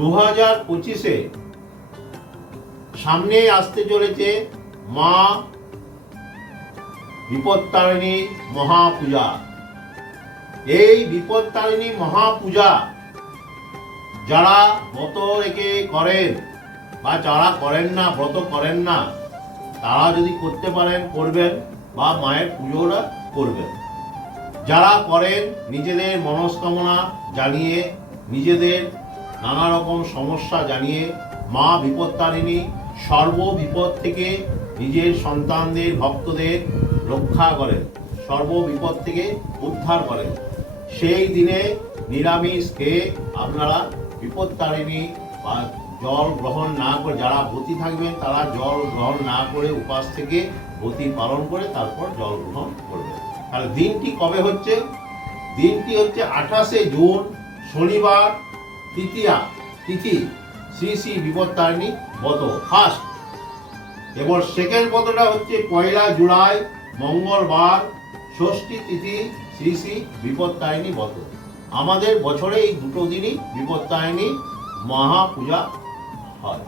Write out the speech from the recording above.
দু হাজার পঁচিশে সামনে আসতে চলেছে মা বিপত্তারিণী মহাপূজা। এই বিপত্তারিণী মহাপূজা যারা ব্রত রেখে করেন বা যারা করেন না, ব্রত করেন না, তারা যদি করতে পারেন, করবেন বা মায়ের পুজোটা করবেন। যারা করেন, নিজেদের মনস্কামনা জানিয়ে নিজেদের নানা রকম সমস্যা জানিয়ে মা বিপত্তারিণী সর্ব বিপদ থেকে নিজের সন্তানদের, ভক্তদের রক্ষা করেন সর্ব বিপদ থেকে উদ্ধার করেন। সেই দিনে নিরামিষ খেয়ে আপনারা বিপত্তারিণী বা জল গ্রহণ না করে যারা ভূতি থাকবেন তারা জল গ্রহণ না করে উপাস থেকে ভূতি পালন করে তারপর জল গ্রহণ করবেন তাহলে দিনটি কবে হচ্ছে? দিনটি হচ্ছে আঠাশে জুন, শনিবার তৃতীয়া তিথি শ্রী শ্রী বিপত্তারিণী বত ফার্স্ট এবার সেকেন্ড বতটা হচ্ছে পয়লা জুলাই, মঙ্গলবার, ষষ্ঠী তিথি শ্রী শ্রী বিপত্তারিণী বত আমাদের বছরে এই দুটো দিনই বিপত্তারিণী মহাপূজা হয়।